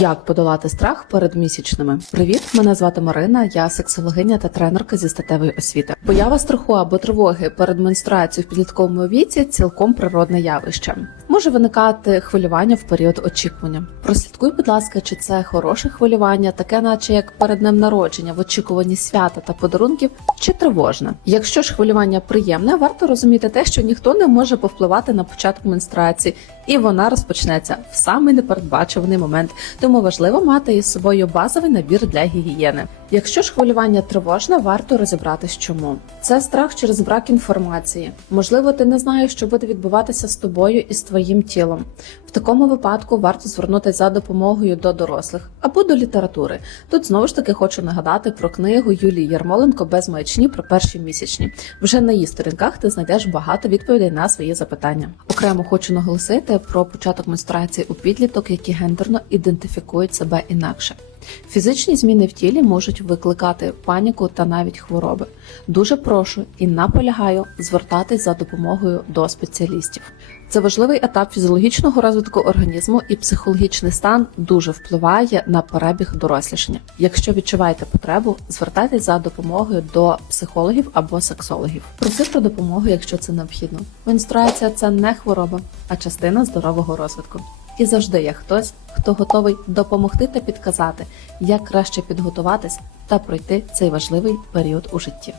Як подолати страх перед місячними? Привіт, мене звати Марина, я сексологиня та тренерка зі статевої освіти. Поява страху або тривоги перед менструацією в підлітковому віці цілком природне явище. Може виникати хвилювання в період очікування. Прослідкуй, будь ласка, чи це хороше хвилювання, таке, наче як перед днем народження, в очікуванні свята та подарунків, чи тривожне. Якщо ж хвилювання приємне, варто розуміти те, що ніхто не може повпливати на початок менструації, і вона розпочнеться в самий непередбачуваний момент. Тому важливо мати із собою базовий набір для гігієни. Якщо ж хвилювання тривожне, варто розібратись, чому це страх через брак інформації. Можливо, ти не знаєш, що буде відбуватися з тобою і з твоїм тілом. В такому випадку варто звернутися за допомогою до дорослих або до літератури. Тут знову ж таки хочу нагадати про книгу Юлії Ярмоленко без маячні про перші місячні. Вже на її сторінках ти знайдеш багато відповідей на свої запитання. Окремо хочу наголосити про початок менструації у підліток, які гендерно ідентифікують себе інакше. Фізичні зміни в тілі можуть викликати паніку та навіть хвороби. Дуже прошу і наполягаю звертатись за допомогою до спеціалістів. Це важливий етап фізіологічного розвитку організму, і психологічний стан дуже впливає на перебіг дорослішання. Якщо відчуваєте потребу, звертайтесь за допомогою до психологів або сексологів. Проси про допомогу, якщо це необхідно. Менструація це не хвороба, а частина здорового розвитку. І завжди є хтось, хто готовий допомогти та підказати, як краще підготуватись та пройти цей важливий період у житті.